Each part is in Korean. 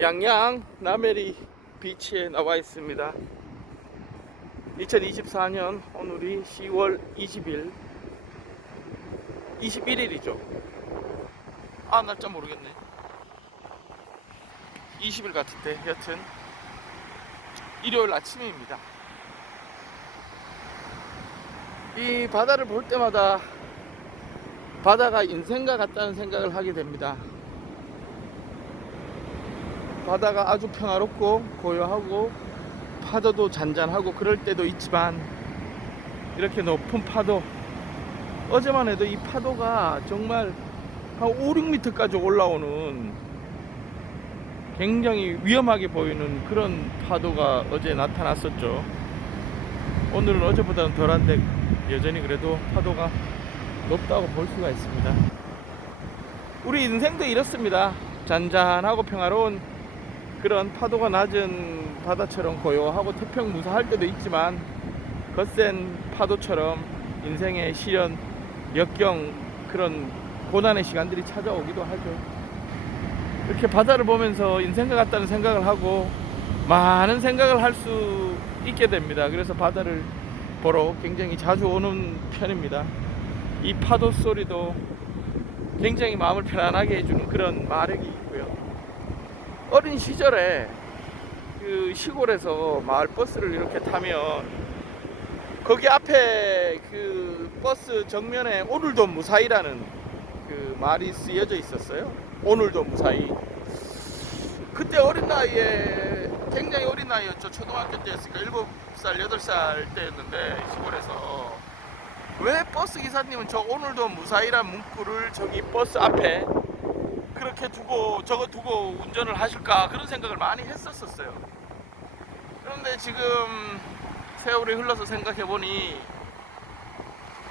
양양 나메리 비치에 나와 있습니다. 2024년 오늘이 10월 20일 21일이죠. 날짜 모르겠네. 20일 같은데 여튼 일요일 아침입니다. 이 바다를 볼 때마다 바다가 인생과 같다는 생각을 하게 됩니다. 바다가 아주 평화롭고 고요하고 파도도 잔잔하고 그럴 때도 있지만 이렇게 높은 파도, 어제만 해도 이 파도가 정말 한 5, 6m까지 올라오는 굉장히 위험하게 보이는 그런 파도가 어제 나타났었죠. 오늘은 어제보다는 덜한데 여전히 그래도 파도가 높다고 볼 수가 있습니다. 우리 인생도 이렇습니다. 잔잔하고 평화로운 그런 파도가 낮은 바다처럼 고요하고 태평무사할 때도 있지만 거센 파도처럼 인생의 시련, 역경, 그런 고난의 시간들이 찾아오기도 하죠. 이렇게 바다를 보면서 인생과 같다는 생각을 하고 많은 생각을 할 수 있게 됩니다. 그래서 바다를 보러 굉장히 자주 오는 편입니다. 이 파도 소리도 굉장히 마음을 편안하게 해주는 그런 마력이 있고요. 어린 시절에 그 시골에서 마을버스를 이렇게 타면 거기 앞에 그 버스 정면에 오늘도 무사히라는 그 말이 쓰여져 있었어요. 오늘도 무사히. 그때 어린 나이에, 굉장히 어린 나이였죠. 초등학교 때였으니까 7살, 8살 때였는데 시골에서 왜 버스 기사님은 저 오늘도 무사히란 문구를 저기 버스 앞에 그렇게 두고 저거 두고 운전을 하실까, 그런 생각을 많이 했었어요. 그런데 지금 세월이 흘러서 생각해보니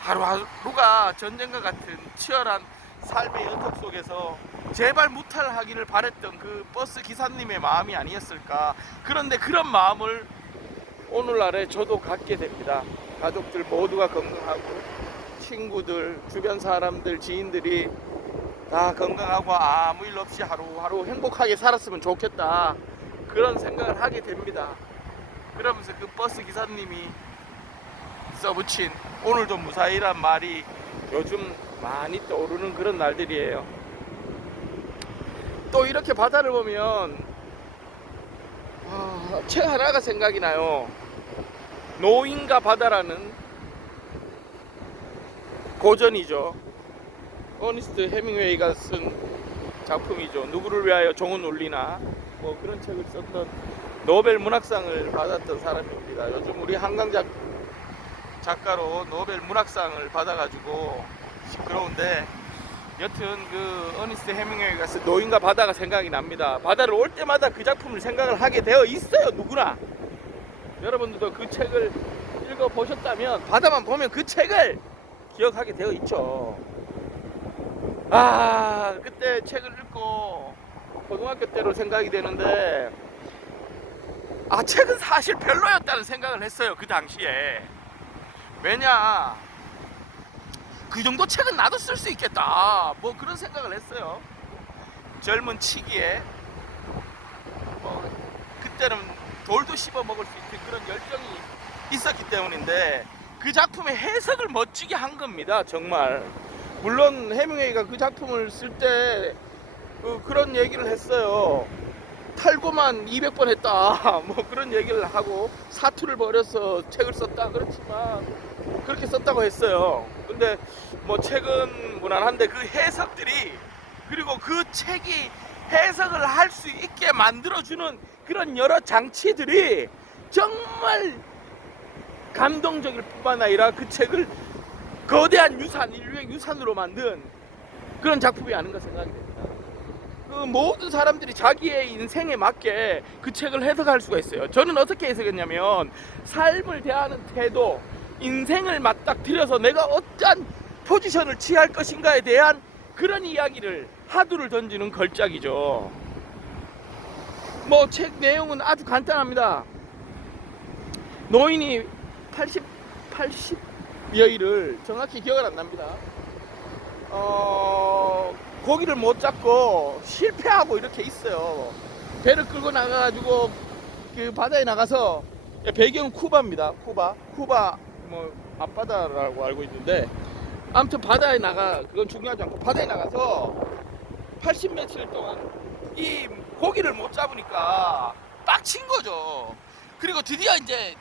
하루하루가 전쟁과 같은 치열한 삶의 연속 속에서 제발 무탈하기를 바랬던 그 버스 기사님의 마음이 아니었을까. 그런데 그런 마음을 오늘날에 저도 갖게 됩니다. 가족들 모두가 건강하고 친구들, 주변 사람들, 지인들이 다 건강하고 아무 일 없이 하루하루 행복하게 살았으면 좋겠다, 그런 생각을 하게 됩니다. 그러면서 그 버스 기사님이 써붙인 오늘도 무사히란 말이 요즘 많이 떠오르는 그런 날들이에요. 또 이렇게 바다를 보면 책 하나가 생각이 나요. 노인과 바다라는 고전이죠. 어니스트 해밍웨이가 쓴 작품이죠. 누구를 위하여 종은 울리나, 뭐 그런 책을 썼던, 노벨 문학상을 받았던 사람입니다. 요즘 우리 한강 작가로 노벨 문학상을 받아가지고 시끄러운데, 여튼 그 어니스트 해밍웨이가 쓴 노인과 바다가 생각이 납니다. 바다를 올 때마다 그 작품을 생각을 하게 되어 있어요, 누구나. 여러분들도 그 책을 읽어보셨다면 바다만 보면 그 책을 기억하게 되어 있죠. 그때 책을 읽고 고등학교 때로 생각이 되는데, 책은 사실 별로였다는 생각을 했어요, 그 당시에. 왜냐, 그 정도 책은 나도 쓸 수 있겠다, 뭐 그런 생각을 했어요. 젊은 치기에 그때는 돌도 씹어 먹을 수 있는 그런 열정이 있었기 때문인데, 그 작품의 해석을 멋지게 한 겁니다, 정말. 물론 해밍웨이가 그 작품을 쓸 때 그런 얘기를 했어요. 탈고만 200번 했다, 뭐 그런 얘기를 하고 사투를 벌여서 책을 썼다, 그렇지만 그렇게 썼다고 했어요. 근데 뭐 책은 무난한데 그 해석들이, 그리고 그 책이 해석을 할 수 있게 만들어주는 그런 여러 장치들이 정말 감동적일 뿐만 아니라 그 책을 거대한 유산, 인류의 유산으로 만든 그런 작품이 아닌가 생각이 됩니다. 그 모든 사람들이 자기의 인생에 맞게 그 책을 해석할 수가 있어요. 저는 어떻게 해석했냐면, 삶을 대하는 태도, 인생을 맞닥뜨려서 내가 어떠한 포지션을 취할 것인가에 대한 그런 이야기를, 하두를 던지는 걸작이죠. 뭐 책 내용은 아주 간단합니다. 노인이 80여일을 정확히 기억은 안 납니다. 고기를 못 잡고 실패하고 이렇게 있어요. 배를 끌고 나가가지고 그 바다에 나가서, 배경은 쿠바입니다. 쿠바 뭐 앞바다라고 알고 있는데, 아무튼 바다에 나가, 그건 중요하지 않고 바다에 나가서 80며칠 동안 이 고기를 못 잡으니까 빡친 거죠. 그리고 드디어 이제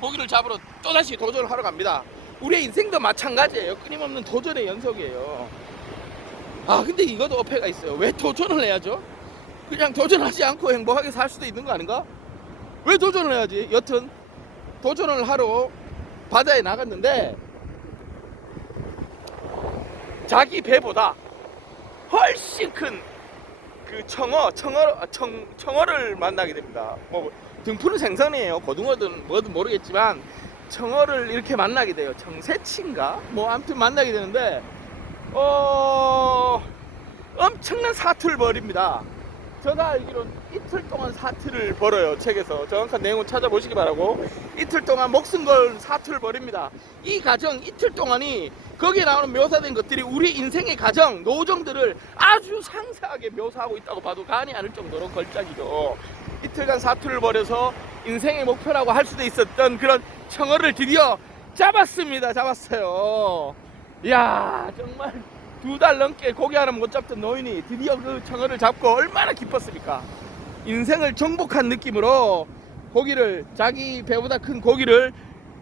고기를 잡으러 또다시 도전을 하러 갑니다. 우리의 인생도 마찬가지예요. 끊임없는 도전의 연속이에요. 근데 이것도 어폐가 있어요. 왜 도전을 해야죠? 그냥 도전하지 않고 행복하게 살 수도 있는 거 아닌가? 왜 도전을 해야지? 여튼 도전을 하러 바다에 나갔는데, 자기 배보다 훨씬 큰 그 청어를 만나게 됩니다. 뭐 등푸른 생선이에요. 고등어든 뭐든 모르겠지만 청어를 이렇게 만나게 돼요. 청새치인가? 뭐 아무튼 만나게 되는데, 엄청난 사투를 벌입니다. 제가 알기로는 이틀 동안 사투를 벌어요. 책에서 정확한 내용을 찾아보시기 바라고. 이틀 동안 목숨 걸 사투를 벌입니다. 이 가정 이틀 동안이, 거기에 나오는 묘사된 것들이 우리 인생의 가정, 노정들을 아주 상세하게 묘사하고 있다고 봐도 과언이 아닐 정도로 걸작이죠. 이틀간 사투를 벌여서 인생의 목표라고 할 수도 있었던 그런 청어를 드디어 잡았어요. 이야, 정말 2달 넘게 고기 하나 못 잡던 노인이 드디어 그 청어를 잡고 얼마나 기뻤습니까? 인생을 정복한 느낌으로 고기를, 자기 배보다 큰 고기를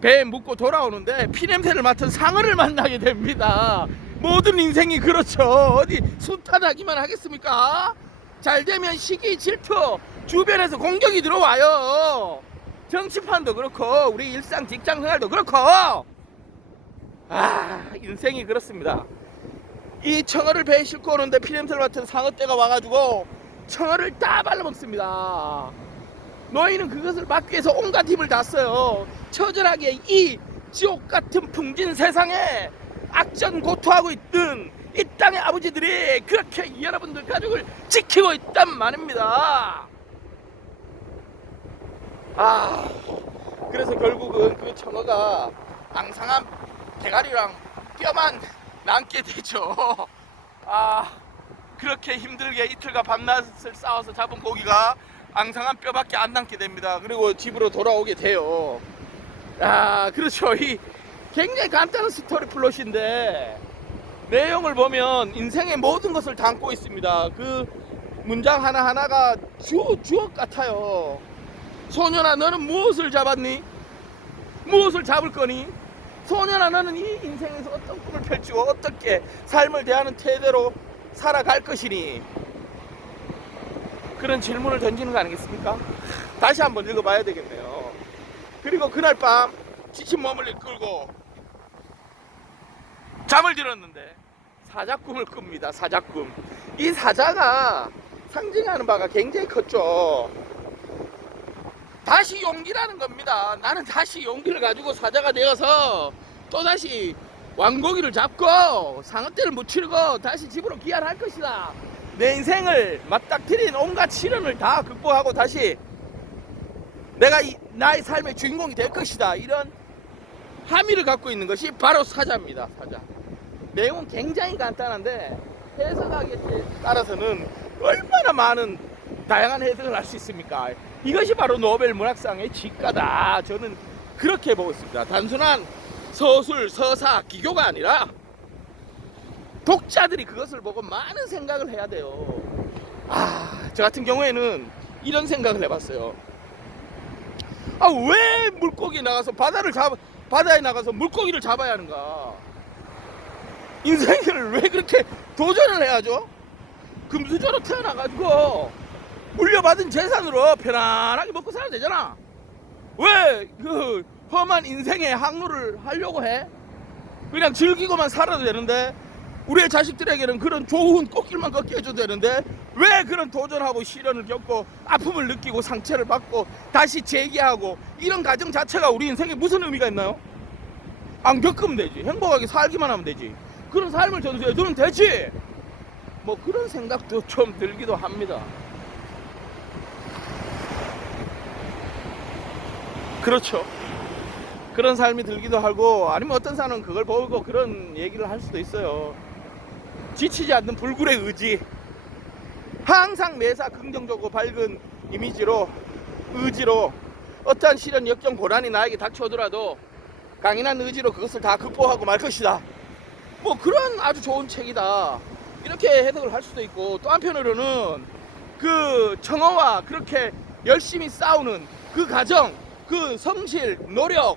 배에 묻고 돌아오는데 피냄새를 맡은 상어를 만나게 됩니다. 모든 인생이 그렇죠. 어디 순탄하기만 하겠습니까? 잘되면 시기, 질투, 주변에서 공격이 들어와요. 정치판도 그렇고 우리 일상 직장생활도 그렇고, 인생이 그렇습니다. 이 청어를 배에 싣고 오는데 피냄새를 맡은 상어떼가 와가지고 청어를 다 발라먹습니다. 노인은 그것을 막기 위해서 온갖 힘을 다 써요. 처절하게 이 지옥같은 풍진 세상에 악전고투하고 있던 이 땅의 아버지들이 그렇게 여러분들 가족을 지키고 있단 말입니다. 그래서 결국은 그 청어가 앙상한 대가리랑 뼈만 남게 되죠. 그렇게 힘들게 이틀과 밤낮을 싸워서 잡은 고기가 앙상한 뼈밖에 안 남게 됩니다. 그리고 집으로 돌아오게 돼요. 그렇죠. 이 굉장히 간단한 스토리 플롯인데 내용을 보면 인생의 모든 것을 담고 있습니다. 그 문장 하나하나가 주옥 같아요. 소년아, 너는 무엇을 잡았니? 무엇을 잡을 거니? 소년아, 너는 이 인생에서 어떤 꿈을 펼치고 어떻게 삶을 대하는 태도로 살아갈 것이니? 그런 질문을 던지는 거 아니겠습니까? 다시 한번 읽어봐야 되겠네요. 그리고 그날 밤 지친 몸을 이끌고 잠을 들었는데 사자꿈을 꿉니다. 사자꿈. 이 사자가 상징하는 바가 굉장히 컸죠. 다시 용기라는 겁니다. 나는 다시 용기를 가지고 사자가 되어서 또다시 왕고기를 잡고 상어떼를 무치르고 다시 집으로 귀환할 것이다. 내 인생을 맞닥뜨린 온갖 시련을 다 극복하고 다시 내가 나의 삶의 주인공이 될 것이다. 이런 함의를 갖고 있는 것이 바로 사자입니다. 사자. 내용은 굉장히 간단한데 해석하기에 따라서는 얼마나 많은 다양한 해석을 할 수 있습니까? 이것이 바로 노벨 문학상의 지가다. 저는 그렇게 보고 있습니다. 단순한 서술, 서사, 기교가 아니라 독자들이 그것을 보고 많은 생각을 해야 돼요. 저 같은 경우에는 이런 생각을 해봤어요. 왜 물고기 나가서 바다에 나가서 물고기를 잡아야 하는가? 인생을 왜 그렇게 도전을 해야죠? 금수저로 태어나가지고 물려받은 재산으로 편안하게 먹고 살아야 되잖아. 왜 그 험한 인생의 항로를 하려고 해? 그냥 즐기고만 살아도 되는데, 우리의 자식들에게는 그런 좋은 꽃길만 걷게 해줘도 되는데 왜 그런 도전하고 시련을 겪고 아픔을 느끼고 상처를 받고 다시 재기하고 이런 과정 자체가 우리 인생에 무슨 의미가 있나요? 안 겪으면 되지. 행복하게 살기만 하면 되지. 그런 삶을 전수해 두면 되지. 뭐 그런 생각도 좀 들기도 합니다. 그렇죠. 그런 삶이 들기도 하고, 아니면 어떤 사람은 그걸 보고 그런 얘기를 할 수도 있어요. 지치지 않는 불굴의 의지. 항상 매사 긍정적으로 밝은 이미지로, 의지로 어떠한 시련, 역경, 고난이 나에게 닥쳐오더라도 강인한 의지로 그것을 다 극복하고 말 것이다. 뭐 그런 아주 좋은 책이다. 이렇게 해석을 할 수도 있고, 또 한편으로는 그 청어와 그렇게 열심히 싸우는 그 과정, 그 성실, 노력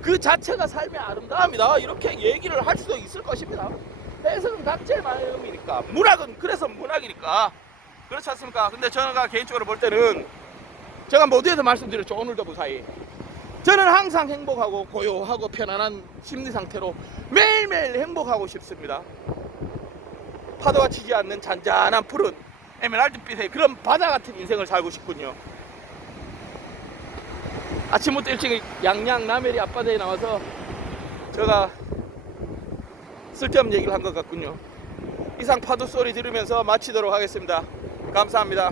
그 자체가 삶의 아름다움이다. 이렇게 얘기를 할 수도 있을 것입니다. 해석은 각자의 마음이니까, 문학은 그래서 문학이니까. 그렇지 않습니까? 근데 저는 개인적으로 볼 때는 제가 모두에서 말씀드렸죠. 오늘도 무사히 저는 항상 행복하고 고요하고 편안한 심리 상태로 매일매일 행복하고 싶습니다. 파도가 치지 않는 잔잔한 푸른 에메랄드빛의 그런 바다 같은 인생을 살고 싶군요. 아침부터 일찍 양양 남해리 앞바다에 나와서 제가 쓸데없는 얘기를 한 것 같군요. 이상 파도 소리 들으면서 마치도록 하겠습니다. 감사합니다.